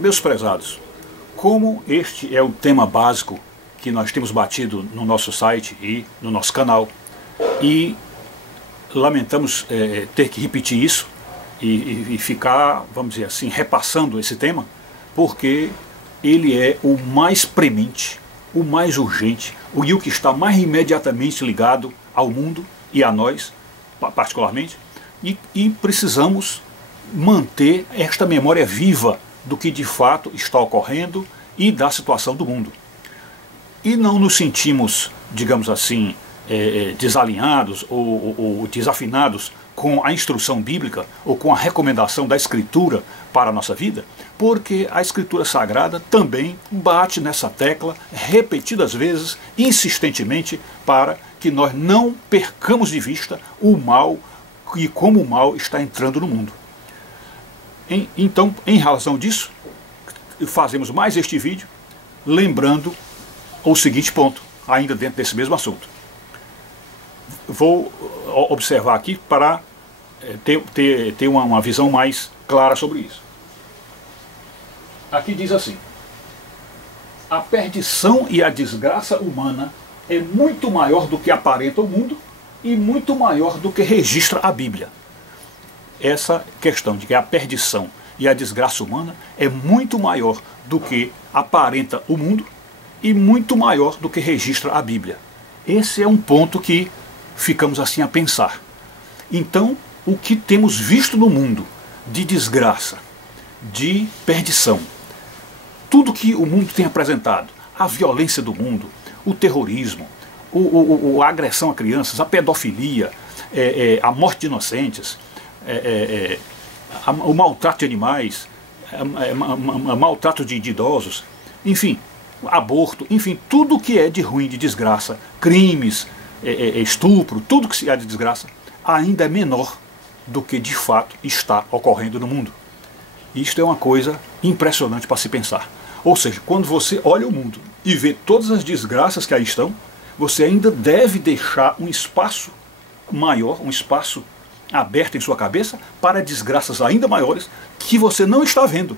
Meus prezados, como este é o tema básico que nós temos batido no nosso site e no nosso canal, e lamentamos ter que repetir isso e ficar, vamos dizer assim, repassando esse tema, porque ele é o mais premente, o mais urgente, e o que está mais imediatamente ligado ao mundo e a nós, particularmente, e precisamos manter esta memória viva do que de fato está ocorrendo e da situação do mundo. E não nos sentimos, digamos assim, desalinhados ou desafinados com a instrução bíblica ou com a recomendação da Escritura para a nossa vida, porque a Escritura Sagrada também bate nessa tecla repetidas vezes, insistentemente, para que nós não percamos de vista o mal e como o mal está entrando no mundo. Então, em razão disso, fazemos mais este vídeo, lembrando o seguinte ponto, ainda dentro desse mesmo assunto. Vou observar aqui para ter uma visão mais clara sobre isso. Aqui diz assim: a perdição e a desgraça humana é muito maior do que aparenta o mundo e muito maior do que registra a Bíblia. Essa questão de que a perdição e a desgraça humana é muito maior do que aparenta o mundo e muito maior do que registra a Bíblia. Esse é um ponto que ficamos assim a pensar. Então, o que temos visto no mundo de desgraça, de perdição, tudo que o mundo tem apresentado, a violência do mundo, o terrorismo, a agressão a crianças, a pedofilia, a morte de inocentes, o maltrato de animais, maltrato de idosos, enfim, aborto, enfim, tudo que é de ruim, de desgraça, crimes, estupro, tudo que há de desgraça, ainda é menor do que de fato está ocorrendo no mundo. Isto é uma coisa impressionante para se pensar. Ou seja, quando você olha o mundo e vê todas as desgraças que aí estão, você ainda deve deixar um espaço maior, um espaço aberto em sua cabeça para desgraças ainda maiores que você não está vendo.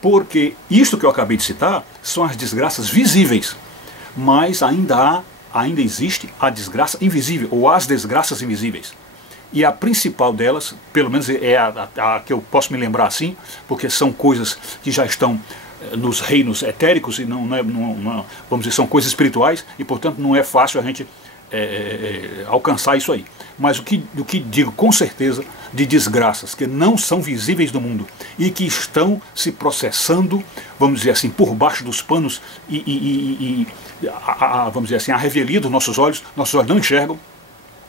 Porque isto que eu acabei de citar são as desgraças visíveis, mas ainda existe a desgraça invisível, ou as desgraças invisíveis. E a principal delas, pelo menos é a que eu posso me lembrar assim, porque são coisas que já estão nos reinos etéricos e não vamos dizer, são coisas espirituais, e portanto não é fácil a gente alcançar isso aí. Mas o que digo com certeza de desgraças que não são visíveis no mundo e que estão se processando, vamos dizer assim, por baixo dos panos vamos dizer assim, a revelia dos nossos olhos não enxergam.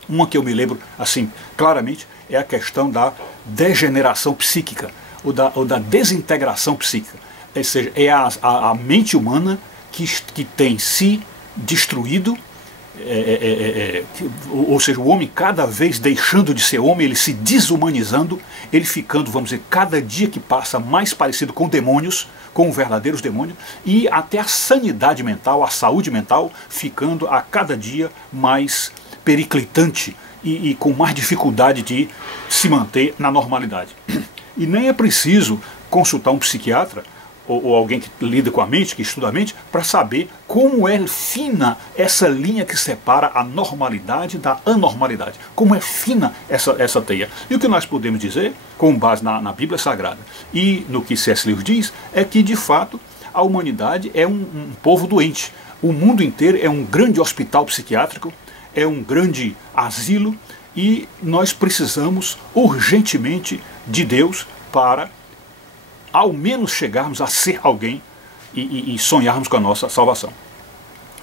Uma que eu me lembro assim claramente é a questão da degeneração psíquica ou da desintegração psíquica. Ou seja, é a mente humana que tem se destruído, ou seja, o homem cada vez deixando de ser homem, ele se desumanizando, ele ficando, vamos dizer, cada dia que passa mais parecido com demônios, com verdadeiros demônios, e até a sanidade mental, a saúde mental, ficando a cada dia mais periclitante e com mais dificuldade de se manter na normalidade. E nem é preciso consultar um psiquiatra ou alguém que lida com a mente, que estuda a mente, para saber como é fina essa linha que separa a normalidade da anormalidade. Como é fina essa teia. E o que nós podemos dizer, com base na Bíblia Sagrada e no que C.S. Lewis diz, é que de fato a humanidade é um povo doente. O mundo inteiro é um grande hospital psiquiátrico, é um grande asilo, e nós precisamos urgentemente de Deus para ao menos chegarmos a ser alguém e sonharmos com a nossa salvação.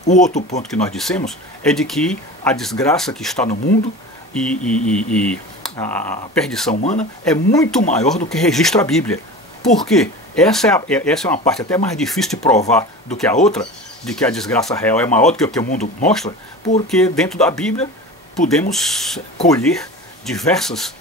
O outro ponto que nós dissemos é de que a desgraça que está no mundo e a perdição humana é muito maior do que registra a Bíblia. Por quê? Essa é uma parte até mais difícil de provar do que a outra, de que a desgraça real é maior do que o que o mundo mostra, porque dentro da Bíblia podemos colher diversas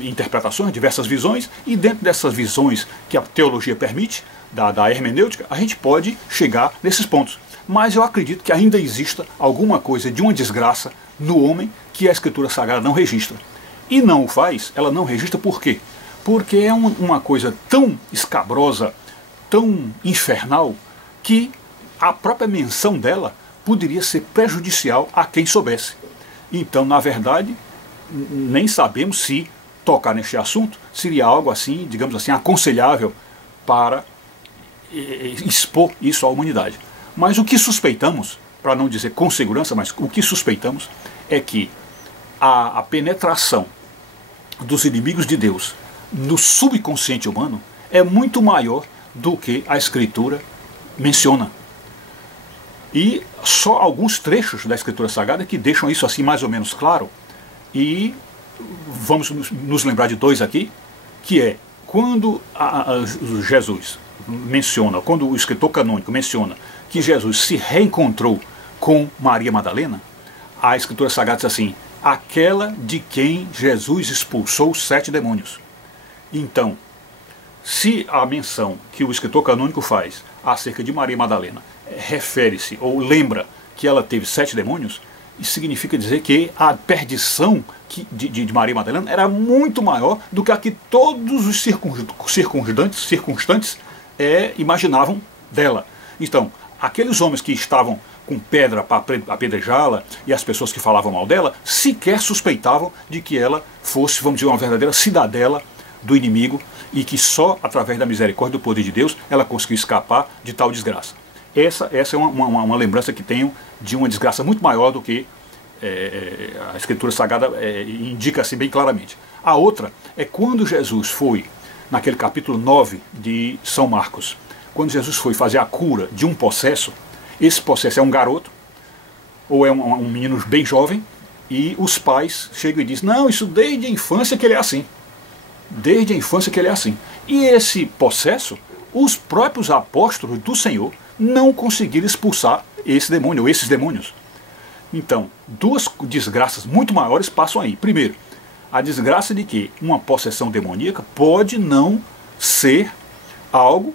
interpretações, diversas visões, e dentro dessas visões que a teologia permite, da hermenêutica, a gente pode chegar nesses pontos. Mas eu acredito que ainda exista alguma coisa de uma desgraça no homem que a Escritura Sagrada não registra. E não o faz, ela não registra por quê? Porque é uma coisa tão escabrosa, tão infernal que a própria menção dela poderia ser prejudicial a quem soubesse. Então, na verdade, nem sabemos se tocar neste assunto seria algo assim, digamos assim, aconselhável para expor isso à humanidade. Mas o que suspeitamos, para não dizer com segurança, mas o que suspeitamos é que a penetração dos inimigos de Deus no subconsciente humano é muito maior do que a Escritura menciona. E só alguns trechos da Escritura Sagrada que deixam isso assim mais ou menos claro. E vamos nos lembrar de dois aqui, que é quando Jesus menciona, quando o escritor canônico menciona que Jesus se reencontrou com Maria Madalena, a Escritura Sagrada diz assim: aquela de quem Jesus expulsou 7 demônios. Então, se a menção que o escritor canônico faz acerca de Maria Madalena refere-se ou lembra que ela teve 7 demônios, isso significa dizer que a perdição de Maria Madalena era muito maior do que a que todos os circunstantes imaginavam dela. Então, aqueles homens que estavam com pedra para apedrejá-la e as pessoas que falavam mal dela sequer suspeitavam de que ela fosse, vamos dizer, uma verdadeira cidadela do inimigo e que só através da misericórdia e do poder de Deus ela conseguiu escapar de tal desgraça. Essa é uma lembrança que tenho de uma desgraça muito maior do que a Escritura Sagrada indica assim bem claramente. A outra é quando Jesus foi, naquele capítulo 9 de São Marcos, quando Jesus foi fazer a cura de um possesso. Esse possesso é um garoto, ou é um menino bem jovem, e os pais chegam e dizem: não, isso desde a infância que ele é assim. Desde a infância que ele é assim. E esse possesso, os próprios apóstolos do Senhor não conseguiram expulsar esse demônio, ou esses demônios. Então, duas desgraças muito maiores passam aí. Primeiro, a desgraça de que uma possessão demoníaca pode não ser algo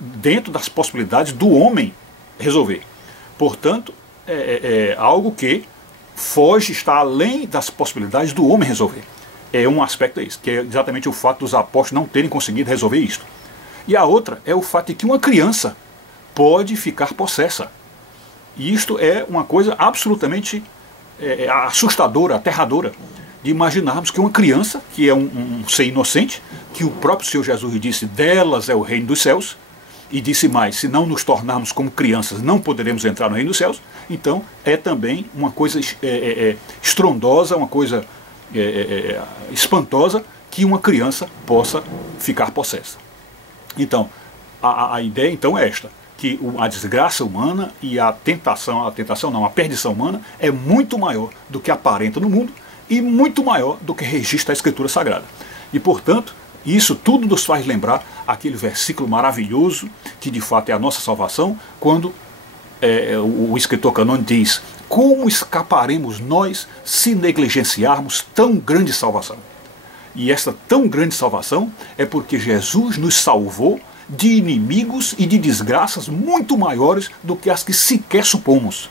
dentro das possibilidades do homem resolver. Portanto, é algo que foge, está além das possibilidades do homem resolver. É um aspecto desse, que é exatamente o fato dos apóstolos não terem conseguido resolver isto. E a outra é o fato de que uma criança pode ficar possessa. E isto é uma coisa absolutamente assustadora, aterradora, de imaginarmos que uma criança, que é um ser inocente, que o próprio Senhor Jesus disse: delas é o reino dos céus, e disse mais: se não nos tornarmos como crianças, não poderemos entrar no reino dos céus. Então é também uma coisa estrondosa, uma coisa espantosa, que uma criança possa ficar possessa. Então, a ideia então é esta, que a desgraça humana e a perdição humana é muito maior do que aparenta no mundo e muito maior do que registra a Escritura Sagrada. E, portanto, isso tudo nos faz lembrar aquele versículo maravilhoso que de fato é a nossa salvação, quando o escritor canônico diz: como escaparemos nós se negligenciarmos tão grande salvação? E esta tão grande salvação é porque Jesus nos salvou de inimigos e de desgraças muito maiores do que as que sequer supomos.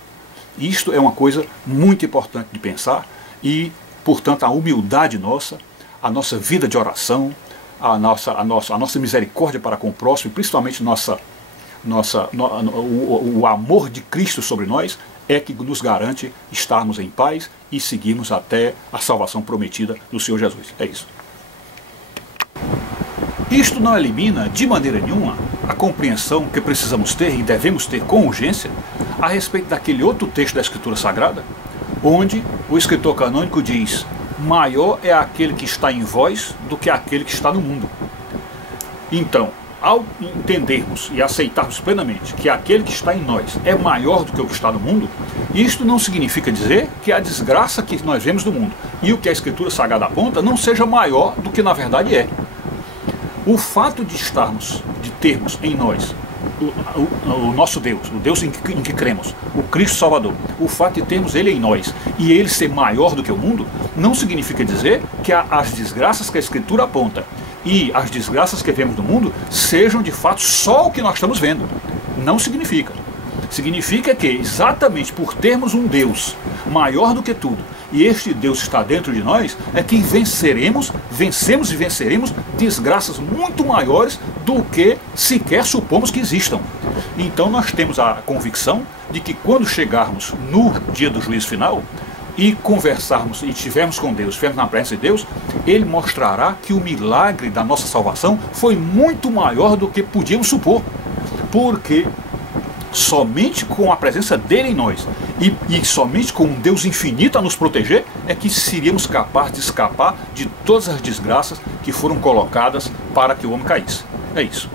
Isto é uma coisa muito importante de pensar e, portanto, a humildade nossa, a nossa vida de oração, a nossa misericórdia para com o próximo, e principalmente o amor de Cristo sobre nós, é que nos garante estarmos em paz e seguirmos até a salvação prometida do Senhor Jesus. É isso. Isto não elimina de maneira nenhuma a compreensão que precisamos ter e devemos ter com urgência a respeito daquele outro texto da Escritura Sagrada, onde o escritor canônico diz: maior é aquele que está em vós do que aquele que está no mundo. Então, ao entendermos e aceitarmos plenamente que aquele que está em nós é maior do que o que está no mundo, isto não significa dizer que a desgraça que nós vemos no mundo e o que a Escritura Sagrada aponta não seja maior do que na verdade é. O fato de termos em nós o nosso Deus, o Deus em que cremos, o Cristo Salvador, o fato de termos Ele em nós e Ele ser maior do que o mundo, não significa dizer que as desgraças que a Escritura aponta e as desgraças que vemos no mundo sejam de fato só o que nós estamos vendo. Não significa. Significa que exatamente por termos um Deus maior do que tudo e este Deus está dentro de nós, é que vencemos e venceremos desgraças muito maiores do que sequer supomos que existam. Então nós temos a convicção de que quando chegarmos no dia do juízo final e conversarmos e estivermos com Deus, estivermos na presença de Deus, Ele mostrará que o milagre da nossa salvação foi muito maior do que podíamos supor, porque somente com a presença dele em nós e somente com um Deus infinito a nos proteger é que seríamos capazes de escapar de todas as desgraças que foram colocadas para que o homem caísse. É isso.